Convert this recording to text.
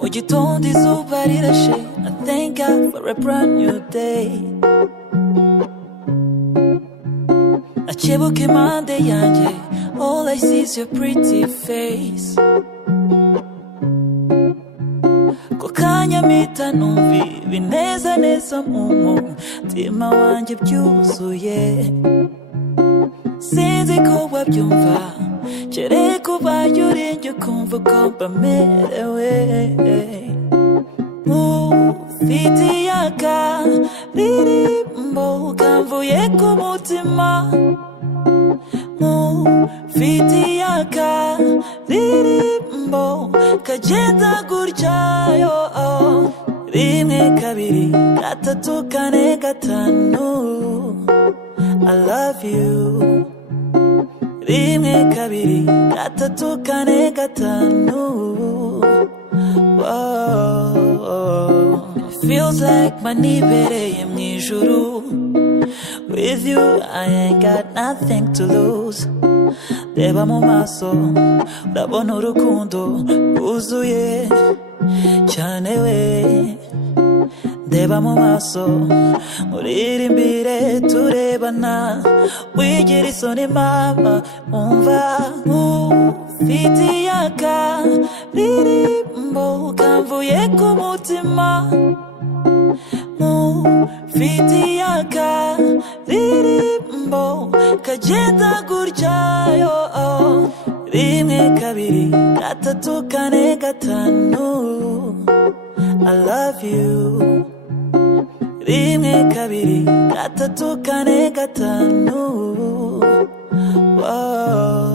Would you told izuba rirashe, I thank God for a brand new day. Achibuka impande yanjye, all I see is your pretty face. Kokanya mita numvi, bineza neza mutima wanjye byuzuye. Sinzi ko wabyumva, kereka ubaye uri njye ukumva uko mbamerewe. Ufite akaririmbo kamvuye ku mutima. Ufite akaririmbo kagenda gutya yo. Rimwe kabiri gatatu kane gatanu, I love you. Rimwe kabiri gatatu kane gatanu. Whoa. Feels like manibereye mwijuru. With you I ain't got nothing to lose. Reba mu maso urabona urukundo rwuzuye cyane we. Reba mu maso uririmbire turebana, wigira isoni mama umva. Ufite akaririmbo kamvuye ku mutima. Ufite akaririmbo kagenda gutya yo. Rimwe kabiri gatatu kane gatanu, I love you. Rimwe kabiri gatatu kane gatanu. Whoa.